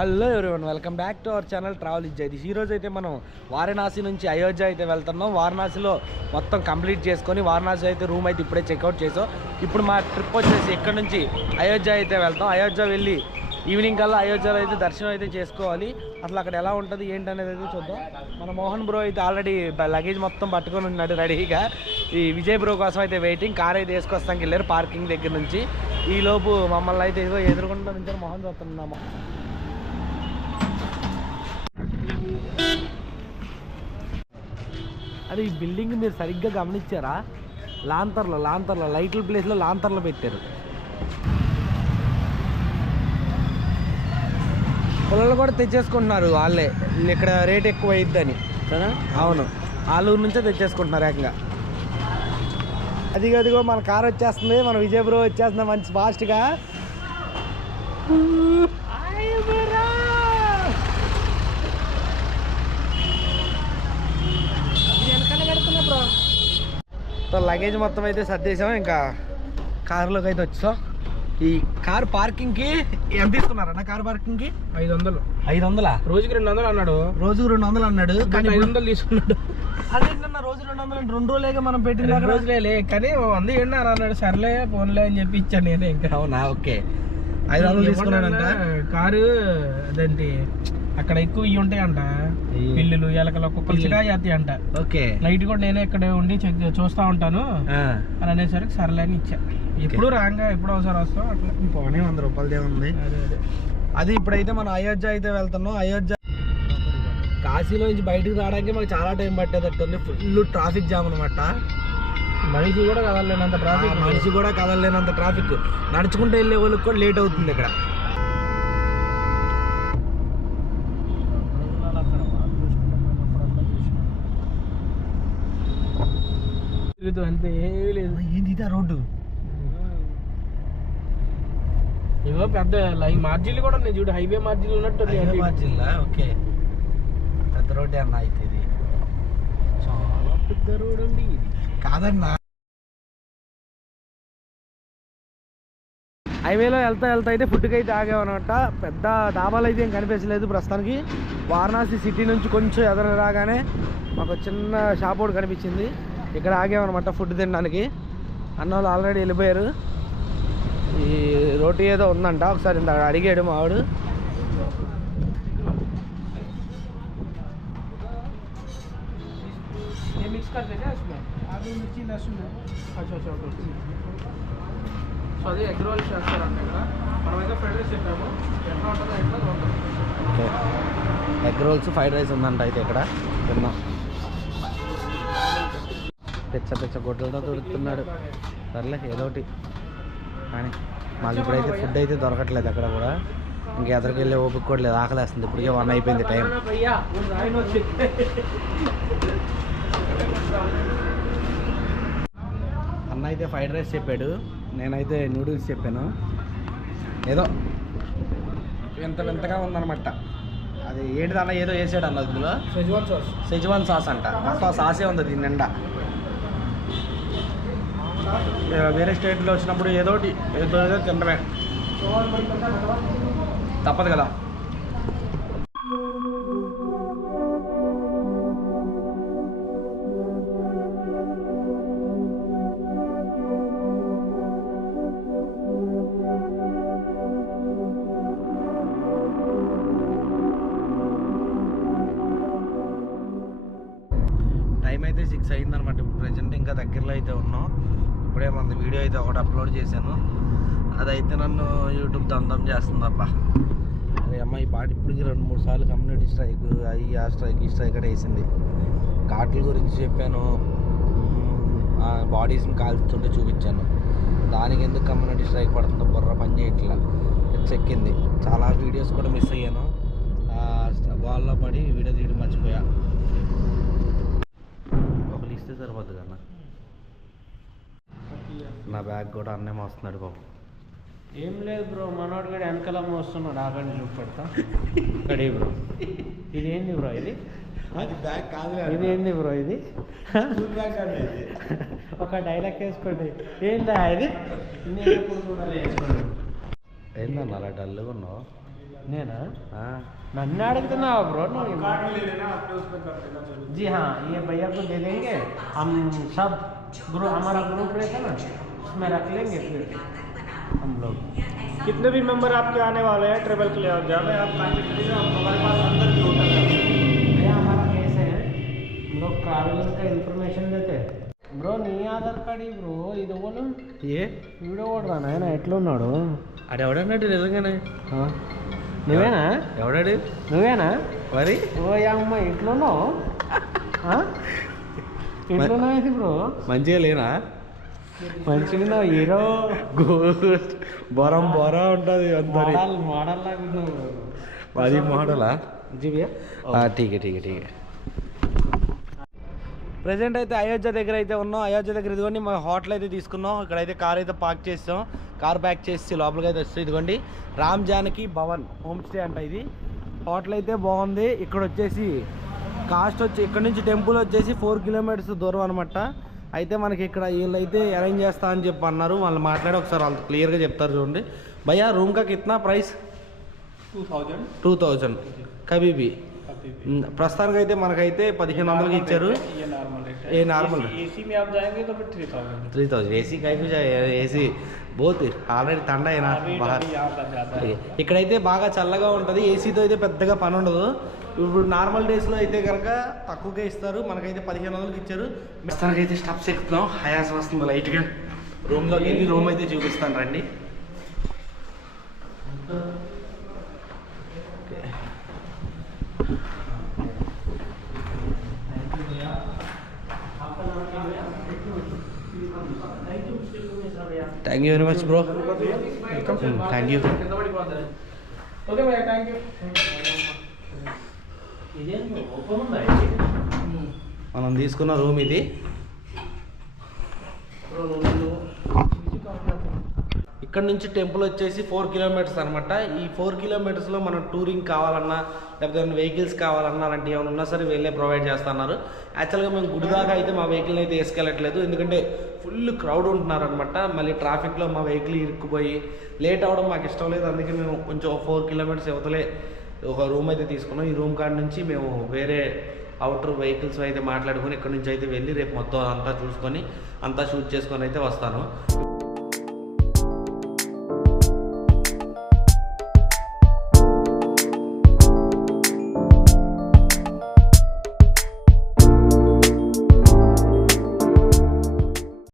Hello everyone, welcome back to our channel travel with Jagadish. ఈరోజు అయితే మనం వారణాసి నుంచి అయోధ్య అయితే వెళ్తున్నాం. వారణాసిలో మొత్తం కంప్లీట్ చేసుకొని వారణాసి అయితే రూమ్ అయితే ఇప్పుడే చెక్అవుట్ చేసాం. ఇప్పుడు మా ట్రిప్ వచ్చేసి ఇక్కడ నుంచి అయోధ్య అయితే వెళ్తాం. అయోధ్య వెళ్ళి ఈవినింగ్ కల్లా అయోధ్యలో అయితే దర్శనం అయితే చేసుకోవాలి. అసలు అక్కడ ఎలా ఉంటుంది ఏంటి అనేది అయితే చూద్దాం. మన మోహన్ బ్రో అయితే ఆల్రెడీ లగేజ్ మొత్తం పట్టుకొని ఉన్నాడు రెడీగా. ఈ విజయ్ బ్రో కోసం అయితే వెయిటింగ్. కార్ అయితే వేసుకొస్తానికి వెళ్ళారు పార్కింగ్ దగ్గర నుంచి. ఈలోపు మమ్మల్ని అయితే ఇదిగో ఎదురుకుండా నుంచి మోహన్ చూస్తున్నాము. అదే ఈ బిల్డింగ్ మీరు సరిగ్గా గమనించారా? లాంతర్లో లైట్ల ప్లేస్లో లాంతర్లు పెట్టారు. పొలాలు కూడా తెచ్చేసుకుంటున్నారు వాళ్ళే, ఇక్కడ రేట్ ఎక్కువ అయిద్దని కదా. అవును, ఆలూరు నుంచే తెచ్చేసుకుంటున్నారు ఏకంగా. అదిగో మన కార్ వచ్చేస్తుంది, మన విజయ్ బ్రో వచ్చేస్తుంది మంచి ఫాస్ట్గా. లగేజ్ మొత్తం అయితే సర్దేశాం, ఇంకా కారులోకి అయితే వచ్చాం. ఈ కార్ పార్కింగ్కి ఎంత తీసుకున్నారన్న? కార్ పార్కింగ్కి 500. రోజుకి 200 అన్నాడు. రోజుకు 200 అన్నాడు, కానీ 500 తీసుకున్నాడు. అదేంటన్నా రోజు 200? 2 రోజులేగా మనం పెట్టిన రోజులే, కానీ 100 ఏంటన్నారు అన్నాడు. సర్లే ఫోన్లే అని చెప్పి ఇచ్చాను నేను. ఇంకా అవునా? ఓకే, 500 తీసుకున్నాడంట. కారు అదేంటి అక్కడ ఎక్కువ ఇవి ఉంటాయంట, పిల్లులు ఎలకలు కుక్కలు చికా చేస్తాయి అంట. ఓకే, నైట్ కూడా నేనే ఇక్కడ ఉండి చూస్తా ఉంటాను అని అనేసరికి సర్లే అని ఇచ్చా. ఎప్పుడు రాంగా ఎప్పుడు అవసరం వస్తాం అట్లా. పోనీ 100 రూపాయలదే ఉంది. అది ఇప్పుడైతే మనం అయోధ్య అయితే వెళ్తున్నాం. అయోధ్య కాశీలో నుంచి బయటకు రావడానికి మాకు చాలా టైం పట్టేటట్టుంది. ఫుల్ ట్రాఫిక్ జామ్ అనమాట. మనిషి కూడా కదలలేనంత ట్రాఫిక్. నడుచుకుంటూ వెళ్ళే వాళ్ళకి కూడా లేట్ అవుతుంది ఇక్కడ. అంతే ఏమీ లేదు. ఏంది ఇదా రోడ్డు? ఇవో పెద్ద మార్జిన్లు కూడా ఉన్నాయి చూడు, హైవే మార్జిన్లు ఉన్నట్టు. ఓకే, పెద్ద రోడ్డే అన్న. అయితే ఇది చాలా పెద్ద రోడ్ అండి. కాదన్నా, హైవేలో వెళ్తా అయితే ఫుడ్కి అయితే ఆగామన్నమాట. పెద్ద డాబాలు అయితే ఏం కనిపించలేదు ప్రస్తుతానికి. వారణాసి సిటీ నుంచి కొంచెం ఎదురు రాగానే మాకు చిన్న షాప్ ఒకటి కనిపించింది. ఇక్కడ ఆగామన్నమాట ఫుడ్ తినడానికి. అన్న వాళ్ళు ఆల్రెడీ వెళ్ళిపోయారు. ఈ రోటీ ఏదో ఉందంట, ఒకసారి ఇంత అడిగాడు మావాడు. అది ఎగ్ రోల్స్ చేస్తారంట ఇక్కడ. మనమైతే ఫ్రైడ్ రైస్ చెప్పాము, ఎట్లా ఉంటుందో ఎట్లా చూద్దాం. Okay, egg rolls fried rice ఉందంట అయితే ఇక్కడ తిన్నాం. పిచ్చ గొడ్డలతో దొరుకుతున్నాడు. సర్లే ఏదో ఒకటి. కానీ మాకు ఇప్పుడైతే ఫుడ్ అయితే దొరకట్లేదు అక్కడ కూడా. ఇంకా ఎదరికి వెళ్ళే ఓపిక కూడా లేదు, ఆకలేస్తుంది. ఇప్పటికే 1 అయిపోయింది టైం. అన్న అయితే ఫ్రైడ్ రైస్ చెప్పాడు, నేనైతే నూడిల్స్ చెప్పాను. ఏదో వింతగా ఉందన్నమాట. అది ఏంటిదన్న ఏదో వేసాడు అన్న ఇందులో. సెజ్వాన్ సాస్ అంట. మొత్తం సాసే ఉంది దీని నిండా. వేరే స్టేట్లో వచ్చినప్పుడు ఏదో తినడమే తప్పదు కదా. టైం అయితే 6 అయిందనమాట. ఇప్పుడు ప్రజెంట్ ఇంకా దగ్గరలో అయితే ఉన్నాం. ఇప్పుడే మన వీడియో అయితే ఒకటి అప్లోడ్ చేశాను. అదైతే నన్ను యూట్యూబ్ దంతం చేస్తుంది అబ్బా. అరే అమ్మ, ఈ పాట ఇప్పటికి 2-3 సార్లు కమ్యూనిటీ స్ట్రైక్ ఆ స్ట్రైక్ ఈ స్ట్రైక్ అని వేసింది. ఘాట్ల గురించి చెప్పాను, బాడీస్ని కాల్చుతుంటే చూపించాను. దానికి ఎందుకు కమ్యూనిటీ స్ట్రైక్ పడుతుందో బుర్ర పని చేయట్లా, చెక్కింది. చాలా వీడియోస్ కూడా మిస్ అయ్యాను. వాళ్ళలో పడి వీడియో తీయడం మర్చిపోయా. ఒకళ్ళు ఇస్తే సరిపోద్దు కన్నా. నా బ్యాగ్ కూడా అన్నే మోస్తున్నాడు బాబు. ఏం లేదు బ్రో, మనోడు కూడా వెనకాల మోస్తున్నాడు. ఆగండి చూపెడతా. ఇక్కడ బ్రో, ఇదేంది బ్రో? ఇది బ్యాగ్ కాదు, ఇదేంది బ్రో? ఇది ఒక డైలాగ్ వేసుకోండి. ఏందా ఇది? ఏందన్న అలా డల్గా ఉన్నావు? నేనా నన్ను అడుగుతున్నావా బ్రో जी हाँ ये भैया को दे देंगे हम सब हमारा ग्रुप रहता ना उसमें रख लेंगे फिर हम लोग कितने भी मेंबर आपके आने वाले हैं ट्रेवल के लिए आप जाना आप कांटेक्ट कीजिए हमारे पास अंदर भी होटल है भैया हमारा कैसे है हम लोग ट्रैवलिंग का इन्फॉर्मेशन देते हैं బ్రో నీ ఆధార్ కార్డ్ బ్రో ఇది ఓను ఏ వీడియో కూడా నాయన ఎట్లా ఉన్నాడు అది ఎవడన్నాడు నిజంగానే నువ్వేనా ఎవడాడు నువ్వేనా మరి ఓ అమ్మ ఎట్లున్నావు ఎట్లున్నావు బ్రో మంచిగా లేనా మంచిగా హీరో బొరం బొరా ఉంటుంది అందరి మోడల్ లాగా అది మోడలా ఠీక్ ఠీక్ ఠీక్ ప్రజెంట్ అయితే అయోధ్య దగ్గర అయితే ఉన్నాం. అయోధ్య దగ్గర ఇదిగోండి మా హోటల్ అయితే తీసుకున్నాం. ఇక్కడైతే కార్ అయితే పార్క్ చేస్తాం. కార్ ప్యాక్ చేసి లోపలికి అయితే వస్తుంది. ఇదిగోండి రామ్ జానకి భవన్ హోమ్ స్టే అంట. ఇది హోటల్ అయితే బాగుంది. ఇక్కడ వచ్చేసి కాస్ట్ వచ్చి ఇక్కడ నుంచి టెంపుల్ వచ్చేసి 4 కిలోమీటర్స్ దూరం అనమాట. అయితే మనకి ఇక్కడ వీళ్ళైతే అరేంజ్ చేస్తా అని చెప్పి అన్నారు. వాళ్ళు మాట్లాడి ఒకసారి వాళ్ళు క్లియర్గా చెప్తారు. చూడండి భయ్యా రూమ్ కా కిतना ప్రైస్ 2000 కभी भी ప్రస్తుతానికి అయితే మనకైతే 1500 ఇచ్చారు. ఏ నార్మల్ एसी में आप जाएंगे तो फिर 3000 ఏసీ కైపు ఏసీ బోత్ ఆల్రెడీ తండ అయినా ఇక్కడైతే బాగా చల్లగా ఉంటుంది. ఏసీతో అయితే పెద్దగా పని ఉండదు. ఇప్పుడు నార్మల్ డేస్లో అయితే కనుక తక్కువగా ఇస్తారు. మనకైతే 1500 ఇచ్చారు. ప్రస్తుతానికి అయితే స్టెప్స్ ఎక్కుతున్నాం. హయాసం వస్తుంది లైట్గా. రూమ్లోకి వెళ్ళి రూమ్ అయితే చూపిస్తాను రండి. Thank you very much bro. Thank you. Okay భయ్యా థ్యాంక్ యూ. మనం తీసుకున్న రూమ్ ఇది. ఇక్కడ నుంచి టెంపుల్ వచ్చేసి 4 కిలోమీటర్స్ అనమాట. ఈ 4 కిలోమీటర్స్లో మనం టూరింగ్ కావాలన్నా లేకపోతే వెహికల్స్ కావాలన్నా అలాంటివి ఏమైనా ఉన్నా సరే వెళ్ళే ప్రొవైడ్ చేస్తున్నారు. యాక్చువల్గా మేము గుడి దాకా అయితే మా వెహికల్ని అయితే వేసుకెళ్ళట్లేదు. ఎందుకంటే ఫుల్ క్రౌడ్ ఉంటున్నారు అనమాట. మళ్ళీ ట్రాఫిక్లో మా వెహికల్ ఇరుక్కుపోయి లేట్ అవ్వడం మాకు ఇష్టం లేదు. అందుకే మేము కొంచెం 4 కిలోమీటర్స్ యువతలే ఒక రూమ్ అయితే తీసుకున్నాం. ఈ రూమ్ కాడ నుంచి మేము వేరే అవుటర్ వెహికల్స్ అయితే మాట్లాడుకొని ఇక్కడ నుంచి అయితే వెళ్ళి రేపు మొత్తం అంతా చూసుకొని అంతా షూట్ చేసుకొని అయితే వస్తాను.